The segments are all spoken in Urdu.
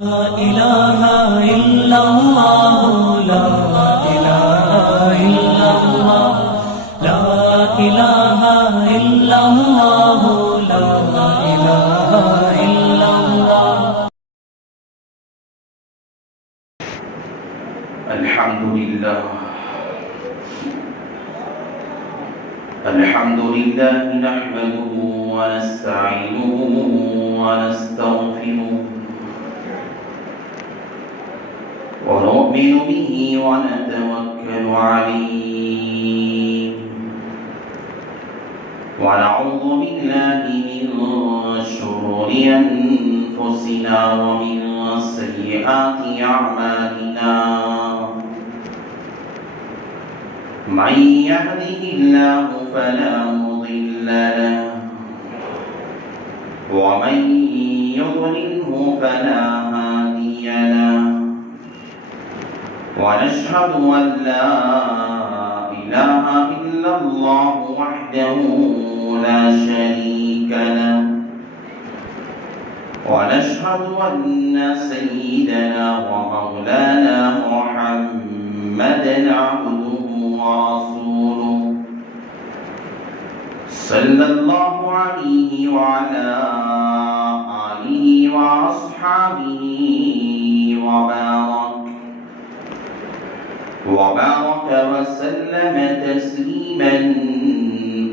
لا إله إلا الله لا إله إلا الله لا إله إلا الله لا إله إلا الله الحمد لله نحمده ونستعينه ونستغفره ونؤمن به ونتوكل عليه ونعوذ بالله من شرور أنفسنا ومن سيئات أعمالنا من يهده الله فلا مضل له ومن يضلله فلا هادي له ونشهد أن لا إله إلا الله وحده لا شريك له ونشهد أن سيدنا ومولانا محمدا عبده ورسوله صلى الله عليه وعلى آله وأصحابه وبارك وسلم تسليما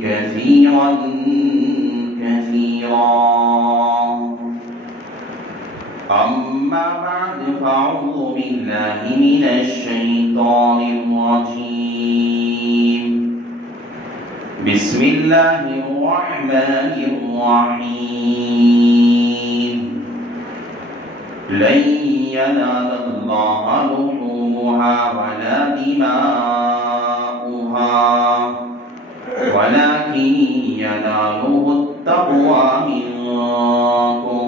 كثيرا أما بعد فأعوذ بالله من الشيطان الرجيم بسم الله الرحمن الرحيم لن ينال الله لحومها ولا دماؤها ولكن يناله التقوى منكم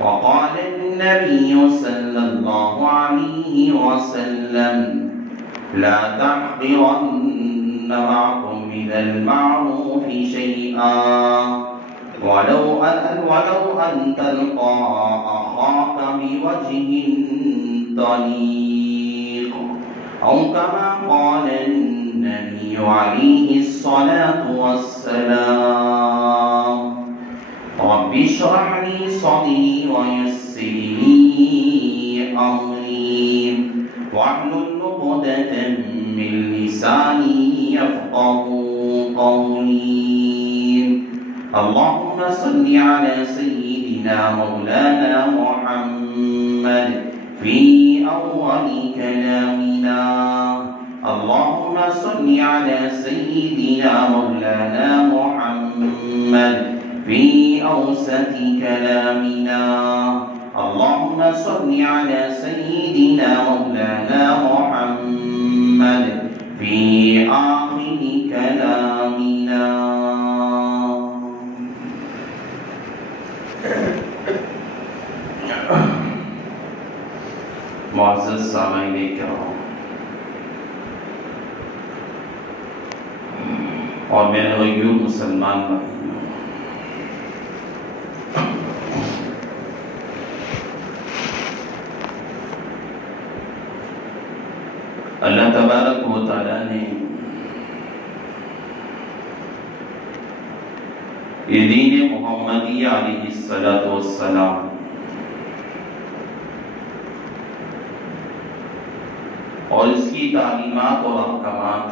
وقال النبي صلى الله عليه وسلم لا تحقرن معكم من المعروف شيئا ولو أن تلقى أخاك بوجه طليق أو كما قال النبي عليه الصلاة والسلام رب اشرح لي صدري ويسر لي أمري واحلل عقدة من لساني يفقهوا قولي اللهم صل على سيدنا مولانا محمد في أول كلامنا اللهم صل على سيدنا مولانا محمد في أوسط كلامنا اللهم صل على سيدنا مولانا محمد في آخر كلامنا معزز سامعین کرام اور میرے غیور مسلمان بھائی، اللہ تبارک و تعالی نے یہ دین محمدیہ علیہ السلام اور اس کی تعلیمات اور احکامات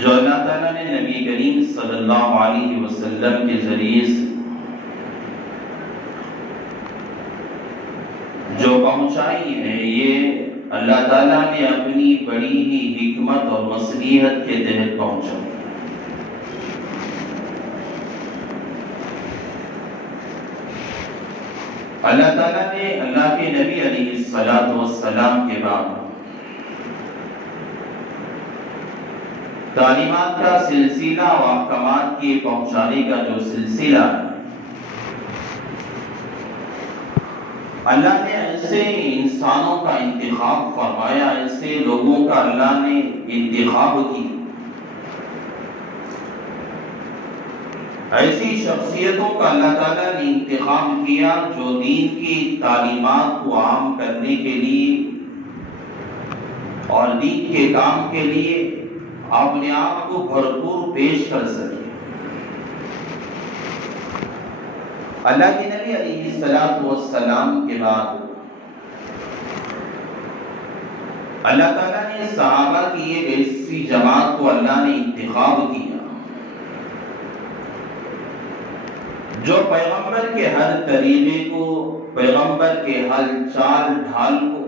جو اللہ تعالیٰ نے نبی کریم صلی اللہ علیہ وسلم کے ذریعے سے جو پہنچائی ہے، یہ اللہ تعالیٰ نے اپنی بڑی ہی حکمت اور مصلحت کے تحت پہنچائی۔ اللہ تعالیٰ نے اللہ کے نبی علیہ السلام کے بعد تعلیمات کا سلسلہ و احکامات کے پہنچانے کا جو سلسلہ ہے، اللہ نے ایسے انسانوں کا انتخاب فرمایا، ایسے لوگوں کا اللہ نے انتخاب کی ایسی شخصیتوں کا اللہ تعالیٰ نے انتخاب کیا جو دین کی تعلیمات کو عام کرنے کے لیے اور دین کے کام کے لیے اپنے آپ کو بھرپور پیش کر سکے۔ اللہ کے نبی علیہ السلام کے بعد اللہ تعالیٰ نے صحابہ کی ایک ایسی جماعت کو اللہ نے انتخاب کیا جو پیغمبر کے ہر طریقے کو، پیغمبر کے ہر چال ڈھال کو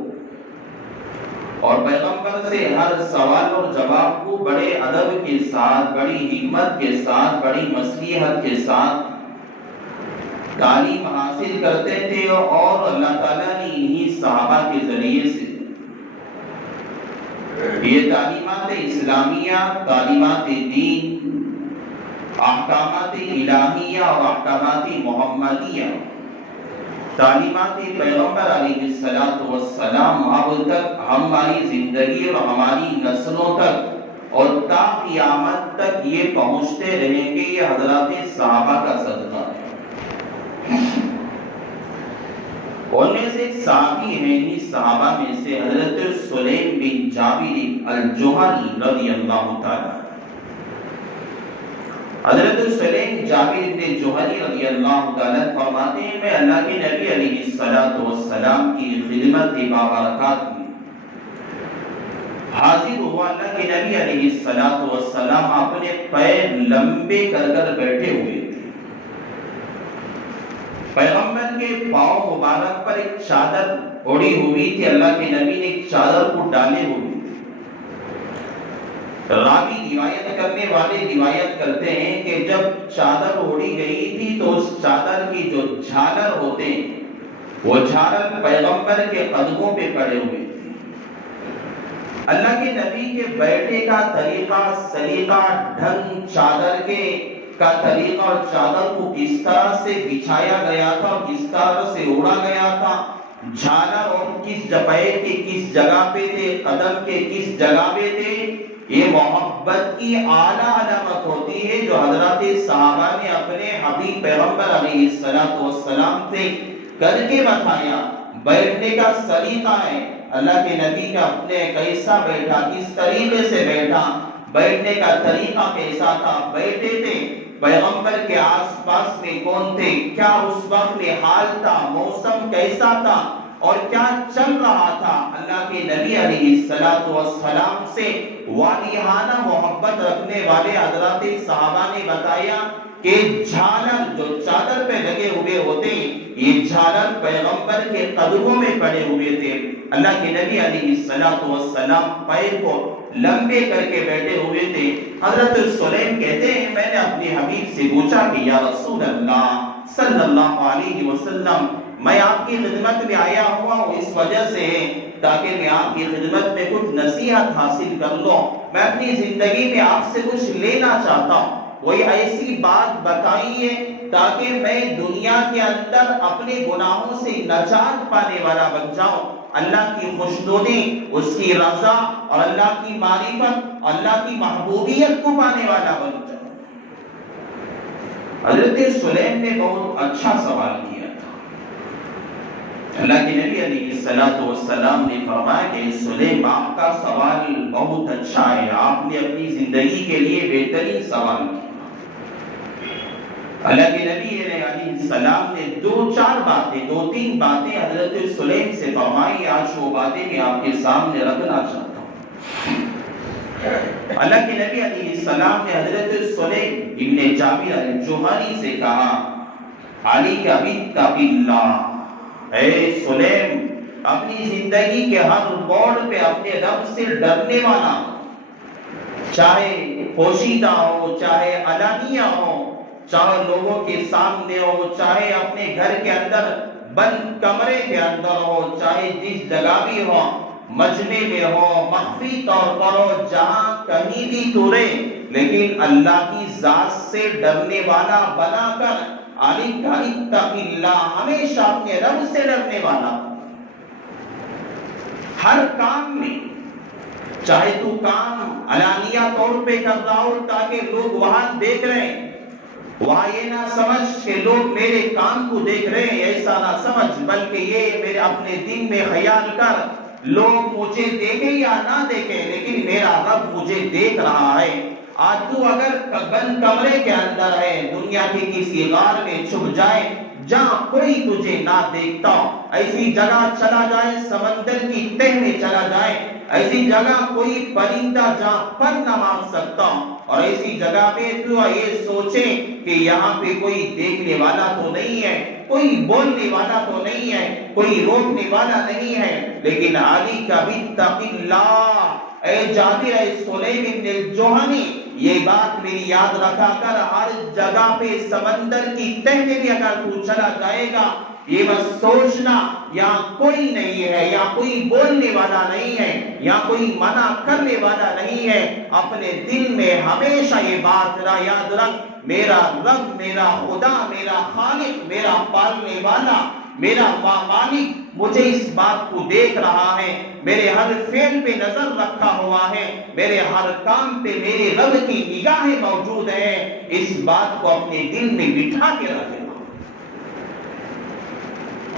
اور پیغمبر سے ہر سوال اور جواب کو بڑے ادب کے ساتھ، بڑی حکمت کے ساتھ، بڑی مصلحت کے ساتھ تعلیم حاصل کرتے تھے، اور اللہ تعالیٰ نے انہی صحابہ کے ذریعے سے یہ تعلیمات اسلامیہ، تعلیمات دین، احکامات الہیہ اور احکامات محمدیہ، تعلیمات پیغمبر علیہ السلام اب تک ہماری زندگی اور ہماری نسلوں تک اور تا قیامت تک یہ پہنچتے رہیں گے۔ یہ حضرات صحابہ کا صدقہ ہے۔ ان میں سے ایک صحابی ہیں، انہی صحابہ میں سے حضرت سلیم بن جابر الجوہنی رضی اللہ تعالی۔ حضرت سلیم جابر بن جوہنی رضی اللہ تعالی فرماتے ہیں میں اللہ کے نبی علیہ السلام کی خدمت بابرکات میں حاضر ہوا۔ اللہ کے نبی علیہ السلام اپنے پیر لمبے کر کر بیٹھے ہوئے تھے۔ پیغمبر کے پاؤں مبارک پر ایک چادر اوڑھی ہوئی تھی، اللہ کے نبی نے ایک چادر کو ڈالے ہوئے تھے۔ راوی روایت کرنے والے روایت کرتے ہیں کہ جب چادر اوڑھی گئی تھی تو اس چادر کی جو جھالر ہوتے ہیں وہ جھالر پیغمبر کے قدموں پہ پڑے ہوئے تھے۔ اللہ کے نبی کے بیٹھے کا طریقہ، سلیقہ، ڈھنگ، چادر کا طریقہ اور چادر کو کس طرح سے بچھایا گیا تھا اور کس طرح سے اوڑھا گیا تھا، جھالر اور کس پیر کے کس جگہ پہ تھے، قدم کے کس جگہ پہ تھے، یہ محبت کی اعلیٰ علامت ہوتی ہے جو حضرات صحابہ نے اپنے حبیب پیغمبر علیہ السلام سے کر کے بتایا۔ بیٹھنے کا سلیقہ ہے، اللہ کے نبی کا اپنے کیسا بیٹھا، کس طریقے سے بیٹھا، بیٹھنے کا طریقہ کیسا تھا، بیٹھے تھے، پیغمبر کے آس پاس میں کون تھے، کیا اس وقت میں حال تھا، موسم کیسا تھا اور کیا چل رہا تھا۔ اللہ کے نبی علیہ السلام سے والیانہ محبت رکھنے والے حضرات صحابہ نے بتایا کہ جھالر جو چادر پہ لگے ہوئے ہوتے یہ جھالر پیغمبر کے قدموں میں پڑے ہوئے تھے۔ اللہ کے نبی علیہ السلام پیر کو لمبے کر کے بیٹھے ہوئے تھے۔ حضرت سلیم کہتے ہیں میں نے اپنے حبیب سے پوچھا کہ یا رسول اللہ صلی اللہ علیہ وسلم، میں آپ کی خدمت میں آیا ہوا ہوں اس وجہ سے تاکہ میں آپ کی خدمت میں کچھ نصیحت حاصل کر لوں، میں اپنی زندگی میں آپ سے کچھ لینا چاہتا ہوں، کوئی ایسی بات بتائیے تاکہ میں دنیا کے اندر اپنے گناہوں سے نجات پانے والا بن جاؤں، اللہ کی خوشنودی، اس کی رضا اور اللہ کی معرفت، اللہ کی محبوبیت کو پانے والا بن جاؤں۔ حضرت سلیم نے بہت اچھا سوال کیا تھا۔ اللہ کے نبی علیہ السلام نے فرمایا کہ سلیم آپ کا سوال بہت اچھا ہے، آپ نے اپنی زندگی کے لیے بہترین سوال کیا۔ اللہ کے نبی علیہ السلام نے دو تین باتیں حضرت سلیم سے فرمائی، آج وہ باتیں میں آپ کے سامنے رکھنا چاہتا ہوں۔ اللہ کے نبی علیہ السلام نے حضرت سلیم ابن جابر الجوہنی سے کہا علی بتق اللہ، اے سلیم اپنی زندگی کے ہر موڑ پہ اپنے رب سے ڈرنے والا، چاہے پوشیدہ ہو، چاہے علانیہ ہو، چاہے لوگوں کے سامنے ہو، چاہے اپنے گھر کے اندر بند کمرے کے اندر ہو، چاہے جس جگہ بھی ہو، مجمع میں ہو، مخفی طور پر ہو، جہاں کہیں بھی تو رہے، لیکن اللہ کی ذات سے ڈرنے والا بنا کر علی اتق اللہ، ہمیشہ اپنے رب سے ڈرنے والا، ہر کام میں چاہے تو کام علانیہ طور پہ کر رہا ہو تاکہ لوگ وہاں دیکھ رہے ہیں، وہاں یہ نہ سمجھ کہ لوگ میرے کام کو دیکھ رہے ہیں، ایسا نہ سمجھ، بلکہ یہ میرے اپنے دل میں خیال کر، لوگ مجھے دیکھیں یا نہ دیکھیں لیکن میرا رب مجھے دیکھ رہا ہے۔ آج تو اگر بند کمرے کے اندر ہے، دنیا کی کسی غار میں چھپ جائے جہاں کوئی تجھے نہ دیکھتا، ایسی جگہ چلا جائے، سمندر کی تہ میں چلا جائے، ایسی جگہ کوئی پرندہ جہاں پر نہ مار سکتا، اور ایسی جگہ پہ تو یہ سوچے کہ یہاں پہ کوئی دیکھنے والا تو نہیں ہے، کوئی بولنے والا تو نہیں ہے، کوئی روکنے والا نہیں ہے، لیکن علی کا بتق اللہ، اے جابر اے سلیم بن الجہنی، یہ بات میری یاد رکھا کر، ہر جگہ پہ سمندر کی تہ میں بھی اگر تو چلا جائے گا، یہ مت سوچنا یہاں کوئی نہیں ہے، یہاں کوئی بولنے والا نہیں ہے، یہاں کوئی منع کرنے والا نہیں ہے، اپنے دل میں ہمیشہ یہ بات یاد رکھ، میرا رب، میرا خدا، میرا خالق، میرا پالنے والا، میرا مالک مجھے اس بات کو دیکھ رہا ہے، میرے ہر فعل پہ نظر رکھا ہوا ہے، میرے ہر کام پہ میرے رب کی نگاہیں موجود ہیں، اس بات کو اپنے دل میں بٹھا کے رکھنا۔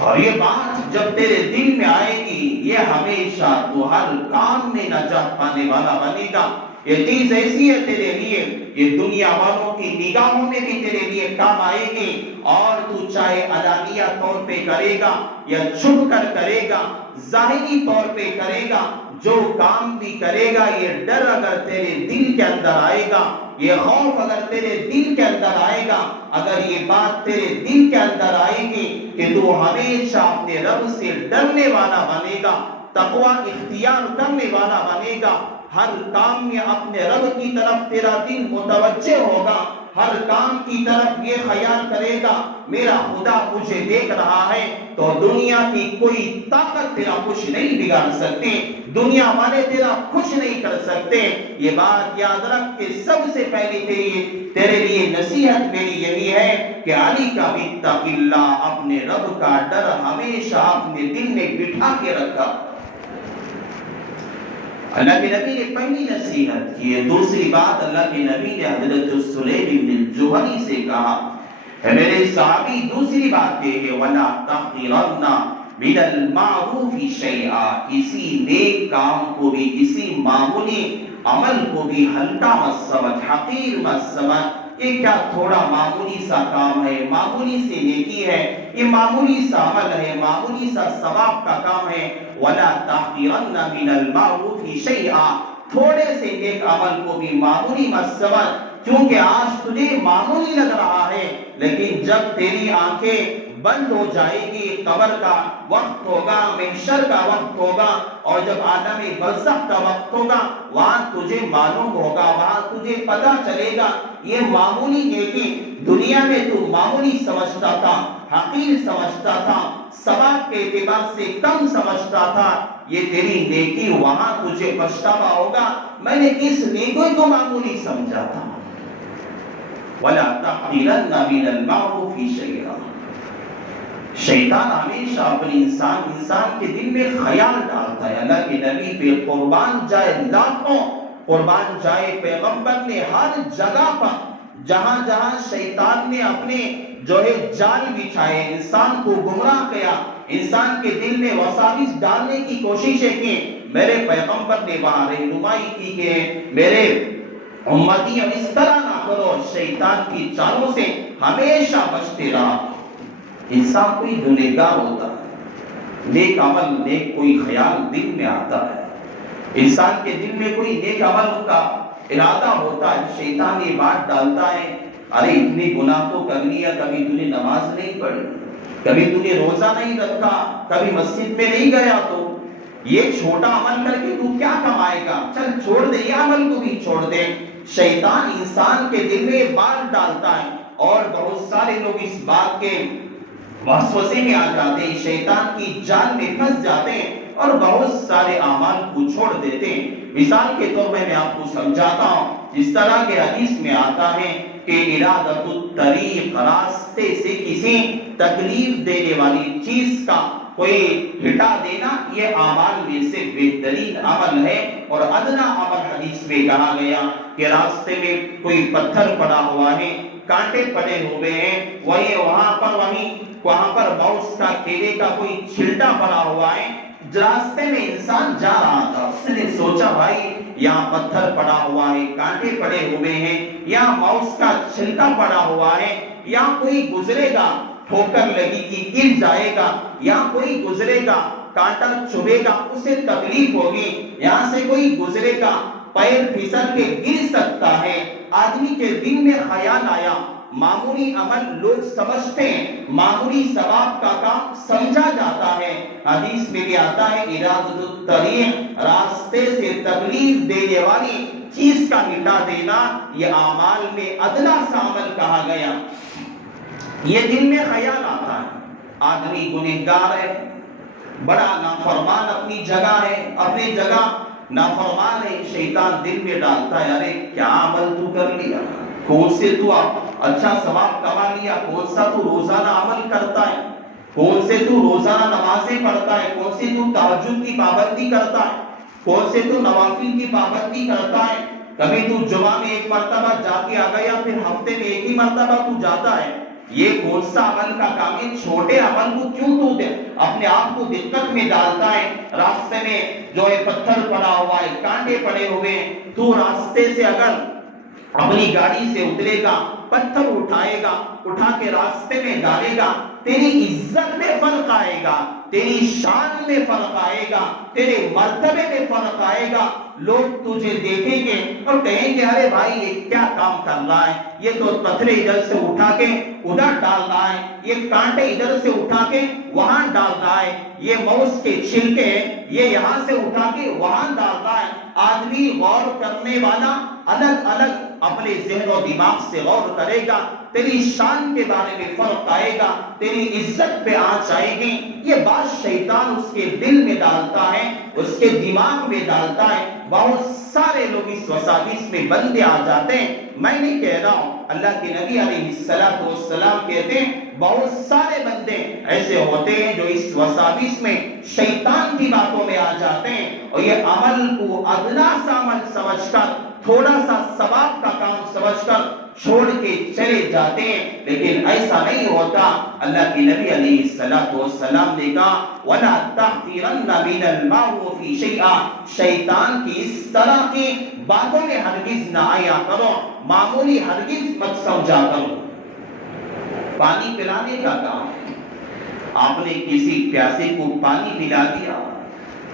اور یہ بات جب تیرے دل میں آئے گی، یہ ہمیشہ تو ہر کام میں نجات پانے والا بنے گا۔ یہ چیز ایسی ہے تیرے لیے، یہ دنیا والوں کی نگاہوں میں بھی تیرے لیے کام آئے گی، اور تو چاہے علانیہ طور پہ کرے گا یا چھپ کر کرے گا، ظاہری طور پہ کرے گا، جو کام بھی کرے گا، یہ ڈر اگر تیرے دل کے اندر آئے گا، یہ خوف اگر تیرے دل کے اندر آئے گا، اگر یہ بات تیرے دل کے اندر آئے گی کہ تو ہمیشہ اپنے رب سے ڈرنے والا بنے گا، تقوی اختیار کرنے والا بنے گا، ہر کام میں اپنے رب کی طرف تیرا دل متوجہ ہوگا، ہر کام کی طرف یہ خیال کرے گا میرا خدا مجھے دیکھ رہا ہے، تو دنیا کی کوئی طاقت تیرا کچھ نہیں بگاڑ سکتی، دنیا والے تیرا کچھ نہیں کر سکتے۔ یہ بات یاد رکھ کہ سب سے پہلی تیرے لیے نصیحت میری یہی ہے کہ علی کا بتق اللہ، اپنے رب کا ڈر ہمیشہ اپنے دل میں بٹھا کے رکھا۔ اللہ کے نبی نے پہلی نصیحت کی ہے۔ دوسری بات اللہ کے نبی نے حضرت سلیم بن الجہنی سے کہا، اے میرے صحابی، دوسری بات یہ ہے وَلَا تَحْقِرَنَّ مِنَ الْمَعْرُوفِ شَيْئًا، کسی نیک کام کو بھی، کسی معمولی عمل کو بھی ہلکا مت سمجھ، حقیر مت سمجھ، یہ کیا تھوڑا معمولی سا کام ہے، معمولی سی نیکی ہے، یہ معمولی سا عمل ہے، معمولی سا ثواب کا کام ہے۔ وَلَا تَحْقِرَنَّ مِنَ الْمَعْرُوفِ شَيْئًا، تھوڑے سے نیک عمل کو بھی معمولی مت سمجھ، کیونکہ آج تجھے معمولی لگ رہا ہے، لیکن جب تیری آنکھیں بند ہو جائے گی، قبر کا وقت ہوگا، محشر کا وقت ہوگا، اور جب عالم برزخ کا وقت ہوگا، وہاں تجھے معلوم ہوگا، وہاں تجھے پتا چلے گا یہ معمولی نیکی دنیا میں تو معمولی سمجھتا تھا، حقیر سمجھتا تھا، ثواب کے اعتبار سے کم سمجھتا تھا، یہ تیری نیکی وہاں تجھے پچھتاوا ہوگا، میں نے کس نیکی کو معمولی سمجھا تھا۔ وَلَا تَحْقِرَنَّ مِنَ الْمَعْرُوفِ شَيْئًا، شیطان ہمیشہ اپنی انسان کے دل میں خیال ڈالتا ہے۔ اللہ کے نبی پہ قربان جائے لاکھوں، قربان جائے پیغمبر نے ہر جگہ پر جہاں جہاں شیطان نے اپنے جو ہے جال بچھائے، انسان کو گمراہ کیا، انسان کے دل میں وساوس ڈالنے کی کوششیں کی، میرے پیغمبر نے وہاں رہنمائی کی کہ میرے امتیوں اس طرح نہ کرو، شیطان کی چالوں سے ہمیشہ بچتے رہا۔ انسان کوئی گنہگار ہوتا ہے، نیک عمل، نیک کوئی خیال دل میں آتا ہے، انسان کے دل میں کوئی نیک عمل کا ارادہ ہوتا ہے، شیطان یہ بات ڈالتا ہے، ارے اتنی گناہ تو کر لیا، کبھی تُو نے نماز نہیں پڑھی، کبھی تُو نے روزہ نہیں رکھا، کبھی مسجد میں نہیں گیا، تو یہ چھوٹا عمل کر کے تو کیا کمائے گا، چل چھوڑ دے، یہ عمل کو بھی چھوڑ دے۔ شیطان انسان کے دل میں بات ڈالتا ہے، اور بہت سارے لوگ اس بات کے وسوسے میں آ جاتے ہیں، شیطان کی جال میں پھنس جاتے ہیں، اور بہت سارے اعمال کو چھوڑ دیتے ہیں۔ مثال کے طور میں آپ کو سمجھاتا ہوں، جس طرح کے حدیث میں آتا ہے کہ ارادت الطریق، راستے سے کسی تکلیف دینے والی چیز کا کوئی ہٹا دینا، یہ اعمال میں سے بہترین عمل ہے، اور ادنا عمل حدیث میں کہا گیا کہ راستے میں کوئی پتھر پڑا ہوا ہے، کانٹے پڑے ہوئے ہیں، وہاں پر باؤس کا کیلے کا کوئی چھلٹا پڑا ہوا ہے، راستے میں انسان جا رہا تھا، اس نے سوچا بھائی یہاں پتھر پڑا ہوا ہے، کانٹے پڑے ہوئے ہیں، یہاں باؤس کا چھلٹا پڑا ہوا ہے، یہاں کوئی گزرے گا ٹھوکر لگی کہ گر جائے گا، یہاں کوئی گزرے گا کانٹا چبھے گا اسے تکلیف ہوگی، یہاں سے کوئی گزرے گا پیر پھسل کے گر سکتا ہے۔ آدمی کے دل میں خیال آیا، معمولی عمل لوگ سمجھتے ہیں، معمولی ثواب کا کام سمجھا جاتا ہے، حدیث میں بھی آتا ہے ارادۃ الطریق، راستے سے تکلیف دینے والی چیز کا مٹا دینا، یہ اعمال میں ادنا سا عمل کہا گیا۔ یہ دل میں خیال آتا ہے، آدمی گنہگار ہے، بڑا نافرمان اپنی جگہ ہے، اپنی جگہ نافرمان ہے، شیطان دل میں ڈالتا ہے ارے کیا عمل تو کر لیا، کون سے تو اچھا ثواب کما لیا، کون سا تو روزانہ عمل کرتا ہے، کون سے تو روزانہ نمازیں پڑھتا ہے، کون سے تو تہجد کی پابندی کرتا ہے، کون سے تو نوافل کی پابندی کرتا ہے، کبھی تو جمعہ میں ایک مرتبہ جا کے آ گیا، پھر ہفتے میں ایک ہی مرتبہ تو جاتا ہے، یہ کون سا عمل کا کام ہے، چھوٹے عمل کو کیوں تو اپنے آپ کو دقت میں ڈالتا ہے، راستے میں جو ہے پتھر پڑا ہوا ہے، کانٹے پڑے ہوئے ہیں، تو راستے سے اگر اپنی گاڑی سے اترے گا، پتھر اٹھائے گا، اٹھا کے راستے میں ڈالے گا، تیری عزت میں فرق آئے گا، تیری شان میں فرق آئے گا، تیرے مرتبے میں فرق آئے گا، لوگ تجھے دیکھیں گے اور کہیں گے ارے بھائی یہ کیا کام کر رہا ہے، یہ تو پتھرے ادھر سے اٹھا کے ادھر ڈال رہا ہے، یہ کانٹے ادھر سے اٹھا کے وہاں ڈال رہا ہے، یہ موز کے چھلکے یہ یہاں سے اٹھا کے وہاں ڈال رہا ہے۔ آدمی غور کرنے والا الگ الگ اپنے ذہن و دماغ سے غور کرے گا، تیری شان کے بارے میں فرق آئے گا، تیری عزت پہ آنچ آئے گی، یہ بات شیطان اس کے دل میں ڈالتا ہے، اس کے دماغ میں ڈالتا ہے، بہت سارے لوگ اس وساوس میں بندے آ جاتے ہیں۔ میں نہیں کہہ رہا ہوں، اللہ کے نبی علیہ السلام کہتے ہیں بہت سارے بندے ایسے ہوتے ہیں جو اس وساوس میں شیطان کی باتوں میں آ جاتے ہیں اور یہ عمل کو ادنا سا عمل سمجھ کر، تھوڑا سا ثواب کا کام سمجھ کر چھوڑ کے چلے جاتے ہیں، لیکن ایسا نہیں ہوتا۔ اللہ کے نبی علیہ السلام نے کہا وَلَا تَحْقِرَنَّ مِنَ الْمَعْرُوفِ شَيْئًا، شیطان کی اس طرح کی باتوں میں ہرگز نہ آیا کرو، معمولی ہرگز مت سمجھا کرو۔ پانی پلانے کا کام، آپ نے کسی پیاسے کو پانی پلا دیا،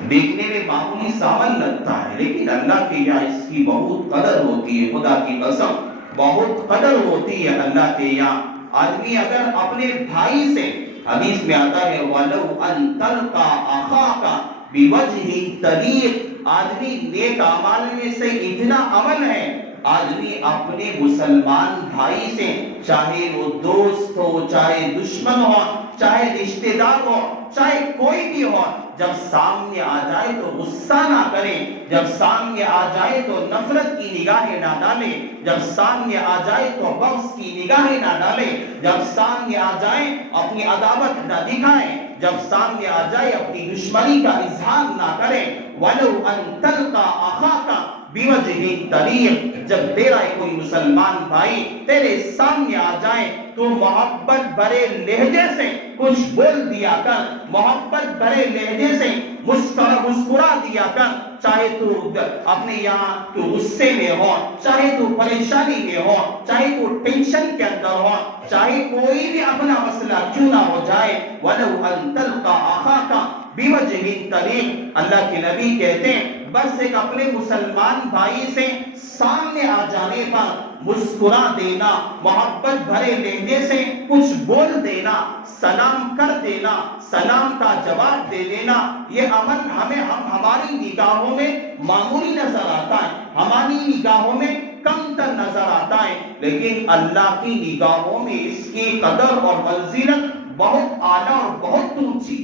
دیکھنے میں معمولی سامان لگتا ہے، لیکن اللہ کے یہاں اس کی بہت قدر ہوتی ہے، خدا کی قسم بہت قدر ہوتی ہے اللہ کے یہاں۔ آدمی اگر اپنے بھائی سے، حدیث میں آتا ہے وَلَوْ أَن تَلْقَى أَخَاكَ بِوَجْهٍ طَلِيقٍ، آدمی نیک اعمال میں سے اتنا عمل ہے، آدمی اپنے مسلمان بھائی سے، چاہے وہ دوست ہو، چاہے دشمن ہو، چاہے رشتہ دار ہو، چاہے کوئی بھی ہو، جب سامنے آ جائے تو غصہ نہ کرے، جب سامنے آ جائے تو نفرت کی نگاہیں نہ ڈالے، جب سامنے آ جائے تو بغض کی نگاہیں نہ ڈالے، جب سامنے آ جائے اپنی عداوت نہ دکھائے، جب سامنے آ جائے اپنی دشمنی کا اظہار نہ کرے۔ وَلَوْ أَن تَلْقَى أَخَاكَ بِوَجْهٍ طَلِيقٍ، جب تیرا کوئی مسلمان بھائی تیرے سامنے آ جائے تو محبت بھرے لہجے سے کچھ بول دیا کر، محبت بھرے لہجے سے مسکرا دیا کر، چاہے تو اپنے یہاں تو غصے میں ہو، چاہے تو پریشانی میں ہو، چاہے تو ٹینشن کے اندر ہو، چاہے کوئی بھی اپنا مسئلہ کیوں نہ ہو جائے، وَلَوْ أَن تَلْقَى أَخَاكَ بِوَجْهٍ طَلِيقٍ، اللہ کے نبی کہتے ہیں بس ایک اپنے مسلمان بھائی سے سامنے آ جانے پر مسکرا دینا، محبت بھرے لہجے سے کچھ بول دینا، سلام کر دینا، سلام کا جواب دے دینا، یہ عمل ہماری نگاہوں میں معمولی نظر آتا ہے، ہماری نگاہوں میں کم تر نظر آتا ہے، لیکن اللہ کی نگاہوں میں اس کی قدر اور منزلت بہت اعلیٰ اور بہت اونچی،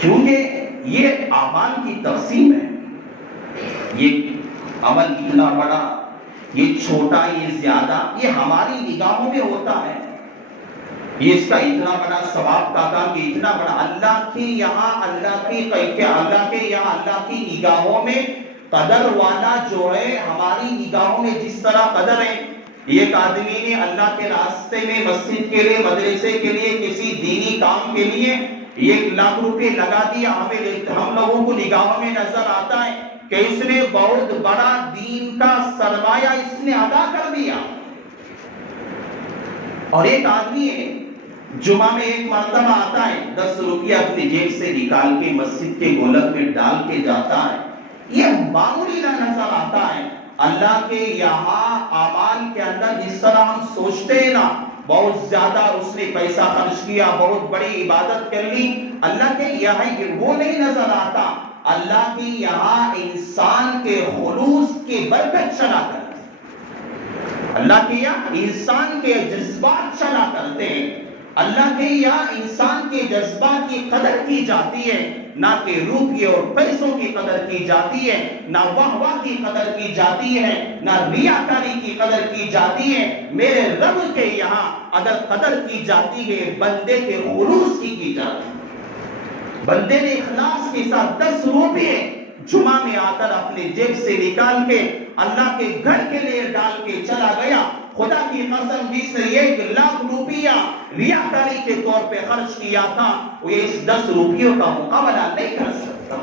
کیونکہ یہ اعمال کی تقسیم ہے، یہ عمل اتنا بڑا، یہ چھوٹا، یہ زیادہ، یہ ہماری نگاہوں میں ہوتا ہے، یہ اس کا اتنا بڑا ثواب کا کام، یہ اتنا بڑا، اللہ کے یہاں اللہ کی نگاہوں میں قدر والا جو ہے ہماری نگاہوں میں جس طرح قدر ہے، ایک آدمی نے اللہ کے راستے میں مسجد کے لیے، مدرسے کے لیے، کسی دینی کام کے لیے 1,00,000 روپے لگا دیا، ہم لوگوں کو نگاہوں میں نظر آتا ہے کہ اس نے بہت بڑا دین کا سرمایہ اس نے ادا کر دیا۔ اور ایک آدمی ہے جمعہ میں ایک مرتبہ آتا ہے، 10 روپیہ اپنی جیب سے نکال کے مسجد کے گولک میں ڈال کے جاتا ہے، یہ معمولی نہ نظر آتا ہے۔ اللہ کے یہاں اعمال کے اندر جس طرح ہم سوچتے ہیں نا، بہت زیادہ اس نے پیسہ خرچ کیا، بہت بڑی عبادت کر لی، اللہ کے یہاں وہ نہیں نظر آتا۔ اللہ کے یہاں انسان کے خلوص کی برکت چلا کرتے، اللہ کے یہاں انسان کے جذبات چلا کرتے ہیں، اللہ کے یہاں انسان کے جذبات کی قدر کی جاتی ہے، نہ کہ روپیے اور پیسوں کی قدر کی جاتی ہے، نہ واہ واہ کی قدر کی جاتی ہے، نہ ریاکاری کی قدر کی جاتی ہے۔ میرے رب کے یہاں اگر قدر کی جاتی ہے بندے کے خلوص کی جاتی ہے۔ بندے نے اخلاص کے ساتھ 10 روپے جمعہ میں آ کر اپنے جیب سے نکال کے اللہ کے گھر کے لیے ڈال کے چلا گیا، خدا کی قسم جس نے 1,00,000 روپیہ ریاکاری کے طور پہ خرچ کیا تھا، وہ اس 10 روپیوں کا مقابلہ نہیں کر سکتا۔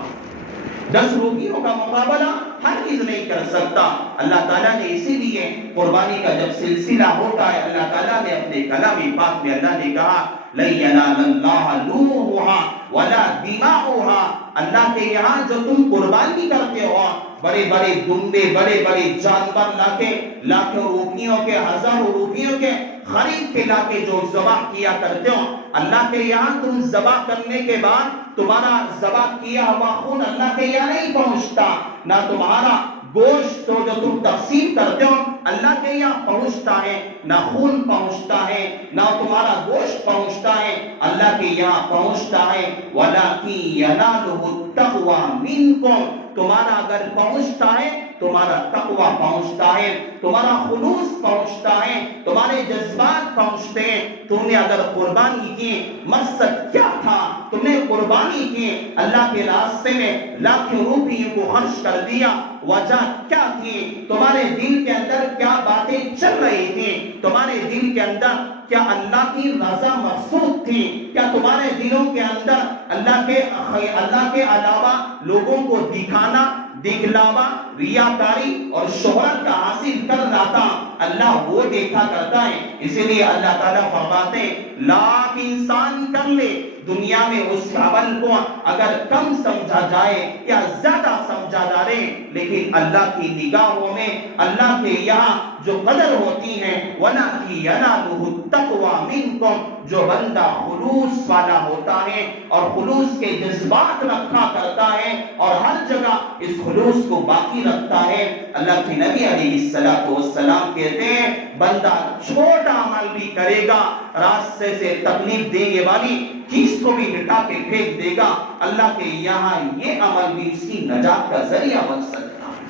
10 روپیوں کا مقابلہ ہرگز نہیں کر سکتا۔ اللہ تعالیٰ نے اسی لیے قربانی کا جب سلسلہ ہوتا ہے، اللہ تعالیٰ نے اپنے کلام پاک میں اللہ نے کہا لَن يَنَالَ اللَّهَ لُومُهَا وَلَا دِمَاؤُهَا، اللہ کے یہاں جو تم قربانی کرتے ہو، بڑے بڑے دمبے، بڑے بڑے جانور لا کے، لاکھوں روپیوں کے، ہزاروں روپیوں کے خرید کے لا کے جو ذبح کیا کرتے ہو، اللہ کے یہاں تم ذبح کرنے کے بعد تمہارا ذبح کیا ہوا خون اللہ کے یہاں نہیں پہنچتا، نہ تمہارا گوشت جو تم تقسیم کرتے ہو اللہ کے یہاں پہنچتا ہے، نہ خون پہنچتا ہے، نہ تمہارا گوشت پہنچتا ہے، اللہ کے یہاں پہنچتا ہے وَلَٰكِن يَنَالُهُ التَّقْوَىٰ مِنكُمْ، تمہارا اگر پہنچتا ہے تمہارا تقوی پہنچتا ہے، تمہارا خلوص پہنچتا ہے، تمہارے جذبات پہنچتے ہیں۔ تم نے اگر قربانی کی، مقصد کیا تھا؟ تم نے قربانی کی، اللہ کے راستے میں لاکھوں روپیوں کو خرچ کر دیا، وجہ کیا تھی؟ تمہارے دل کے اندر کیا باتیں چل رہی تھی؟ تمہارے دل کے اندر کیا اللہ کی رضا مقصود تھی؟ کیا تمہارے دلوں کے اندر اللہ کے علاوہ لوگوں کو دکھانا، دکھلاوا، ریاکاری اور شہرت کا حاصل کرنا تھا؟ اللہ وہ دیکھا کرتا ہے۔ اسی لیے اللہ تعالیٰ فرماتے ہیں لاکھ انسان کر لے دنیا میں اس عمل کو اگر کم سمجھا جائے یا زیادہ سمجھا جائے، لیکن اللہ کی نگاہوں میں اللہ کے یہاں جو قدر ہوتی ہے وَلَٰكِن يَنَالُهُ التَّقْوَىٰ مِنكُمْ، جو بندہ خلوص والا ہوتا ہے اور خلوص کے جذبات رکھا کرتا ہے اور ہر جگہ اس خلوص کو باقی رکھتا ہے، اللہ کے نبی علیہ السلام کہتے ہیں بندہ چھوٹا عمل بھی کرے گا، راستے سے تکلیف دینے والی چیز کو بھی ہٹا کے پھینک دے گا، اللہ کے یہاں یہ عمل بھی اس کی نجات کا ذریعہ بن سکتا ہے۔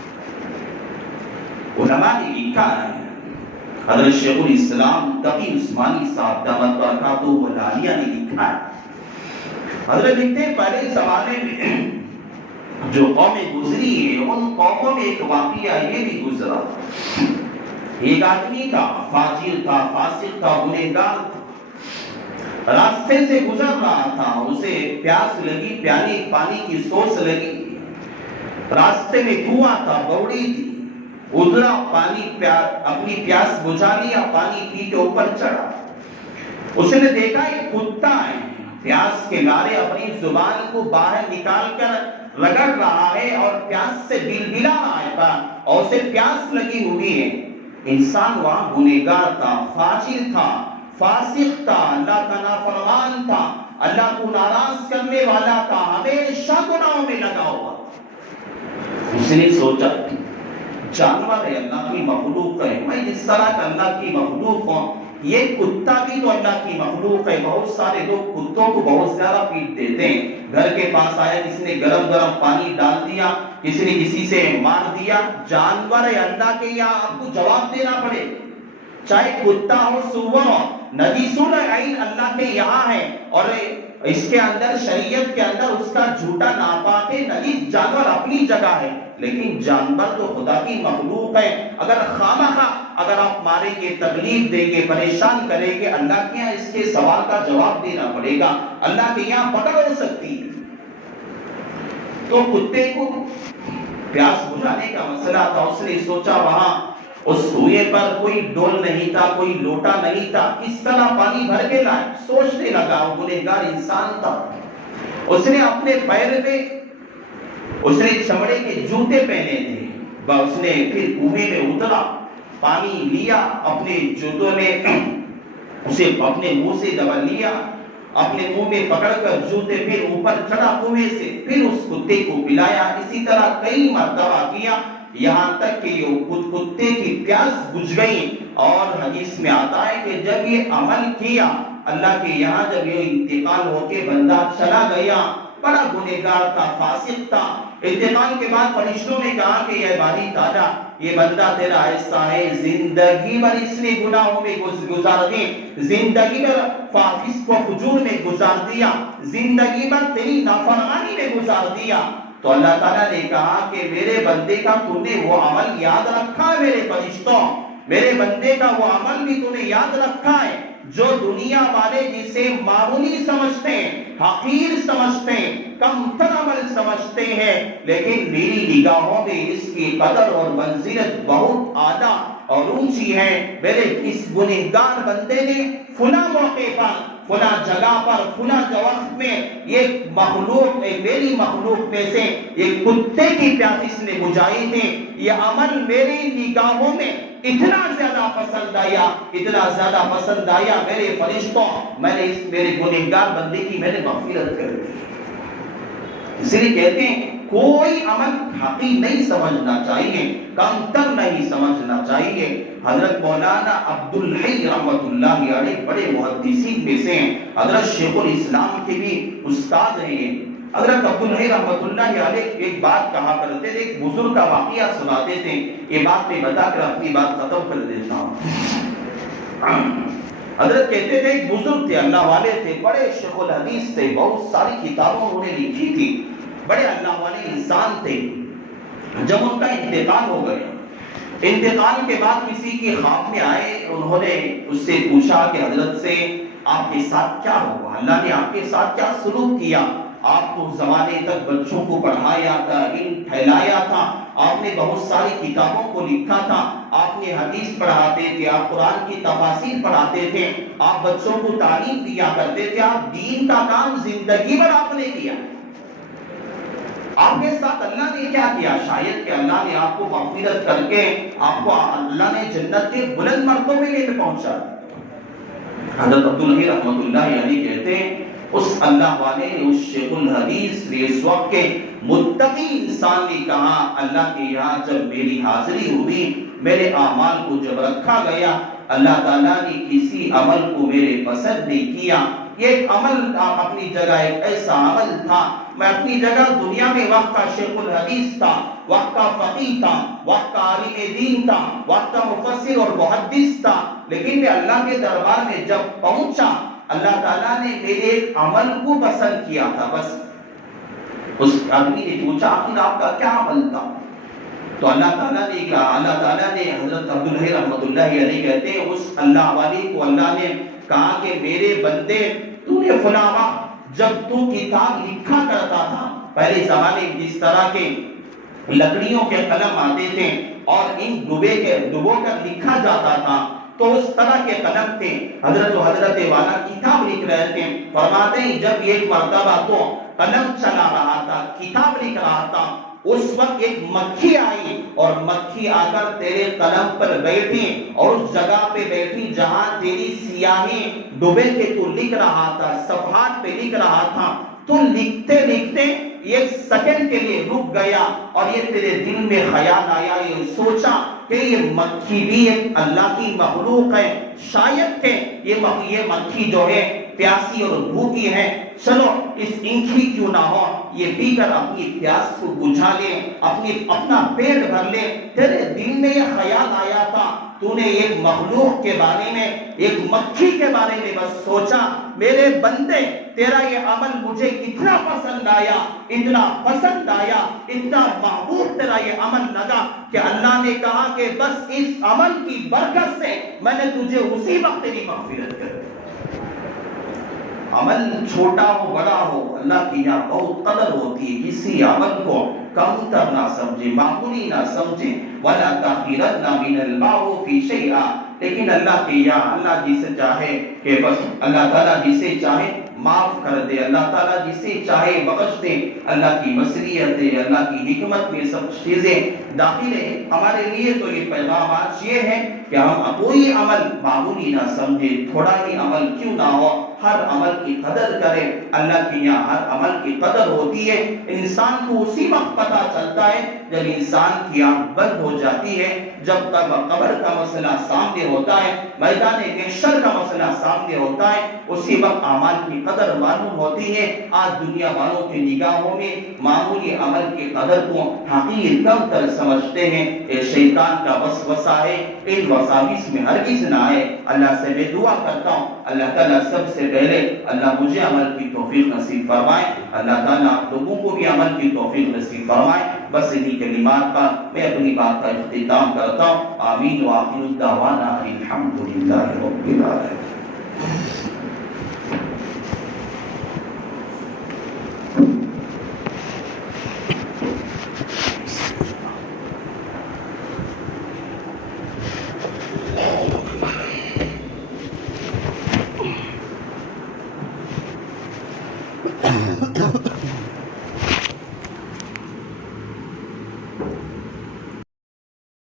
علماء نے لکھا ہے، حضرت شیخ الاسلام تقی عثمانی صاحب دامت برکاتہ العالیہ نے لکھا ہے، حضرت لکھتے ہیں پہلے زمانے میں جو قومیں گزری ہیں ان قوموں میں ایک واقعہ یہ بھی گزرا، ایک آدمی تھا، فاجر تھا، فاسق تھا، گنہگار تھا، راستے سے گزر رہا تھا، اسے پیاس لگی، پانی کی سوس لگی، راستے میں کنواں تھا، بوڑی تھی، اترا، اپنی پیاس بجھا لیا، پانی پی کے اوپر چڑھا، اس نے دیکھا ایک کتا ہے، پیاس کے مارے اپنی زبان کو باہر نکال کر رگڑ رہا ہے اور پیاس سے بلبلا رہا ہے اور اسے پیاس لگی ہوئی ہے۔ انسان وہاں گنہگار تھا، فاجر تھا، فاسق تھا، اللہ کا نافرمان تھا، اللہ کو ناراض کرنے والا تھا، ہمیشہ گناہوں میں لگا ہوا۔ اس نے سوچا جانور ہے، اللہ کی مخلوق ہے، میں جس طرح کا اللہ کی مخلوق ہوں، یہ کتا بھی تو اللہ کی مخلوق ہے۔ بہت سارے لوگ کتوں کو بہت زیادہ پیٹ دیتے ہیں، گھر کے پاس آیا کسی نے گرم پانی ڈال دیا، کسی نے کسی سے مار دیا، جانور ہے، اللہ کے یہاں آپ کو جواب دینا پڑے، چاہے کتا ہو، سور ہو، نجس العین اللہ کے یہاں ہے، اور اس کے اندر شریعت کے اندر اس کا جھوٹا ناپاک نجس جانور اپنی جگہ ہے، لیکن جانور تو خدا کی مخلوق ہے، اگر خامخواہ اگر آپ ماریں گے، تکلیف دیں گے، پریشان کریں گے، اللہ کے یہاں اس کے سوال کا جواب دینا پڑے گا، اللہ کے یہاں پکڑ ہو سکتی ہے۔ تو کتے کو پیاس بجھانے کا مسئلہ تھا، اس نے سوچا وہاں اس کنویں پر کوئی ڈول نہیں تھا، کوئی لوٹا نہیں تھا، کس طرح پانی بھر کے لائے؟ سوچنے لگا، وہ گنہگار انسان تھا۔ اس نے اپنے پیر میں اس نے چمڑے کے جوتے پہنے تھے، اس نے پھر کنویں میں اترا، پانی لیا، اپنے جوتوں نے اسے اپنے منہ سے دبا لیا، اپنے منہ میں پکڑ کر جوتے پھر اوپر چڑھا کنویں سے، پھر اس کتے کو پلایا۔ اسی طرح کئی مرتبہ کیا، یہاں تک کہ یہ کتے کی پیاس بجھ گئی۔ اور حدیث میں آتا ہے کہ جب یہ عمل کیا، اللہ کے یہاں جب یہ انتقال ہو کے بندہ چلا گیا، بڑا گنہگار تھا، فاسق تھا۔ انتقال کے بعد فرشتوں نے کہا کہ یہ باری تعالیٰ، یہ بندہ تیرا ایسا ہے، زندگی بھر اس نے گناہوں میں گزار دی، زندگی بھر فسق و فجور میں گزار دیا، زندگی بھر تیری نافرمانی میں گزار دیا۔ تو اللہ تعالیٰ نے کہا کہ میرے بندے کا تو نے وہ عمل یاد رکھا ہے میرے فرشتوں، میرے بندے کا وہ عمل بھی تو نے یاد رکھا ہے جو دنیا والے جسے معمولی سمجھتے ہیں، حقیر سمجھتے ہیں، کم تر عمل سمجھتے ہیں، لیکن میری نگاہوں میں اس کی قدر اور منزلت بہت اعلیٰ اور اونچی ہے۔ میرے اس گنہگار بندے نے فلاں موقع پر، فلاں جگہ پر، فلاں وقت میں یہ مخلوق، میری مخلوق میں سے ایک کتے کی پیاس اس نے بجھائی تھی، یہ عمل میری نگاہوں میں اتنا زیادہ پسند آیا، اتنا زیادہ پسند آیا میرے فرشتوں، میں نے اس میرے گنہگار بندے کی میں نے مغفرت کر دی۔ اس لیے کہتے ہیں کوئی عمل حقیر نہیں سمجھنا چاہیے، کمتر نہیں سمجھنا چاہیے۔ حضرت مولانا عبدالحی رحمۃ اللہ علیہ بڑے محدثین میں سے ہیں، حضرت شیخ الاسلام کے بھی استاد ہیں۔ حضرت عبدالحی رحمۃ اللہ علیہ ایک بات کہا کرتے تھے، ایک بزرگ کا واقعہ سناتے تھے، یہ بات میں بتا کر اپنی بات ختم کر دیتا ہوں۔ حضرت کہتے تھے ایک بزرگ تھے، اللہ والے تھے، بڑے شیخ الحدیث تھے، بہت ساری کتابوں انہوں نے لکھی تھی، بڑے اللہ والے انسان تھے۔ جب ان کا انتقال ہو گیا، انتقال کے بعد کسی کے خواب میں آئے، انہوں نے اس سے پوچھا کہ حضرت سے آپ کے ساتھ کیا ہوا، اللہ نے آپ کے ساتھ کیا سلوک کیا؟ آپ کو زمانے تک بچوں کو پڑھایا تھا، علم پھیلایا تھا، آپ نے بہت ساری کتابوں کو لکھا تھا، آپ نے حدیث پڑھاتے تھے، آپ قرآن کی تفاسیر پڑھاتے تھے، آپ بچوں کو تعلیم دیا کرتے تھے، آپ دین کا کام زندگی بھر آپ نے کیا، آپ کے ساتھ اللہ نے کیا کیا؟ شاید کہ اللہ نے آپ کو مغفرت کر کے آپ کو اللہ نے جنت کے بلند مرتبے میں پہنچا۔ حضرت عبدالحی رحمۃ اللہ علیہ کہتے ہیں اس اللہ والے نے، اس شیخ الحدیث نے، اس وقت کے متقی انسان نے کہا اللہ کے یہاں جب میری حاضری ہوئی، میرے اعمال کو جب رکھا گیا، اللہ تعالیٰ نے کسی عمل کو میرے پسند نہیں کیا۔ یہ ایک عمل اپنی جگہ ایک ایسا عمل تھا، میں اپنی جگہ دنیا میں وقت کا شیخ الحدیث تھا، وقت کا فقیہ تھا، وقت کا عالم دین تھا، وقت کا مفسر اور محدث تھا، لیکن میں اللہ کے دربار میں جب پہنچا، اللہ تعالیٰ نے میرے ایک عمل کو پسند کیا تھا۔ بس اس آدمی نے پوچھا آخر آپ کا کیا عمل تھا؟ تو اللہ تعالیٰ نے کہا، اللہ تعالیٰ نے، حضرت عبدالحی رحمۃ اللہ علیہ کہتے ہیں اس اللہ والے کو اللہ نے کہا کہ میرے بندے، تو نے فلاں وقت جب تو کتاب لکھا کرتا تھا، پہلے زمانے جس طرح کے لکڑیوں کے قلم آتے تھے اور ان ڈبو کر لکھا جاتا تھا، تو اس طرح کے قلم تھے، حضرت والا کتاب لکھ رہے تھے، فرماتے ہیں جب ایک مرتبہ تو قلم چلا رہا تھا، کتاب لکھ رہا تھا، اس وقت ایک مکھی آئی اور مکھی آ کر تیرے قلم پر بیٹھی اور اس جگہ پہ بیٹھی جہاں تیری سیاہی ڈوبے کے تو لکھ رہا تھا، صفحات پہ لکھ رہا تھا، تو لکھتے لکھتے ایک سیکنڈ کے لیے رک گیا اور یہ تیرے دل میں خیال آیا، یہ سوچا کہ یہ مکھی بھی ایک اللہ کی مخلوق ہے، شاید کہ یہ مکھی جو ہے پیاسی اور بھوکی ہے، چلو اس انکھی کیوں نہ ہو، یہ پی کر اپنی پیاس کو بجھا لے، اپنا پیٹ بھر لے، تیرے دل میں یہ خیال آیا تھا، تو نے ایک مخلوق کے بارے میں، ایک مکھی کے بارے میں بس سوچا، میرے بندے تیرا یہ عمل مجھے کتنا پسند آیا، اتنا پسند آیا، اتنا محبوب تیرا یہ عمل لگا کہ اللہ نے کہا کہ بس اس عمل کی برکت سے میں نے تجھے اسی وقت تیری مغفرت کر دی۔ عمل چھوٹا ہو بڑا ہو، اللہ کی یہاں بہت قدر ہوتی ہے، کسی عمل کو کم تر نہ سمجھے، معمولی نہ سمجھے، وَلَا تَحْقِرَنَّ مِنَ الْمَعْرُوفِ شَيْئًا، لیکن اللہ کے یہاں اللہ جسے چاہے کہ بس اللہ تعالیٰ جسے چاہے معاف کر دے، اللہ تعالیٰ جسے چاہے بخش دے، اللہ کی مصریت ہے، اللہ کی حکمت میں سب چیزیں داخل ہیں۔ ہمارے لیے تو یہ پیغام آج یہ ہے کہ ہم کوئی عمل معمولی نہ سمجھے، تھوڑا ہی عمل کیوں نہ ہو، ہر عمل کی قدر کرے۔ اللہ کی یہاں ہر عمل کی قدر ہوتی ہے۔ انسان کو اسی وقت پتہ چلتا ہے جب انسان کی آنکھ بند ہو جاتی ہے، جب تک قبر کا مسئلہ سامنے ہوتا ہے، میدان محشر کا مسئلہ سامنے ہوتا ہے، اسی وقت اعمال کی قدر معلوم ہوتی ہے۔ آج دنیا والوں کی نگاہوں میں معمولی عمل کی قدر کو حقیر کم تر سمجھتے ہیں۔ یہ شیطان کا وسوسہ ہے، ان وساوس میں ہرگز نہ آئے۔ اللہ سے میں دعا کرتا ہوں، اللہ تعالیٰ سب سے پہلے اللہ مجھے عمل کی توفیق نصیب فرمائے، اللہ تعالیٰ آپ لوگوں کو بھی عمل کی توفیق نصیب فرمائے۔ بس انہی کلمات پر میں اپنی بات کا اختتام کرتا ہوں۔ آمین وآخر الدعوانا الحمدللہ رب العالمین۔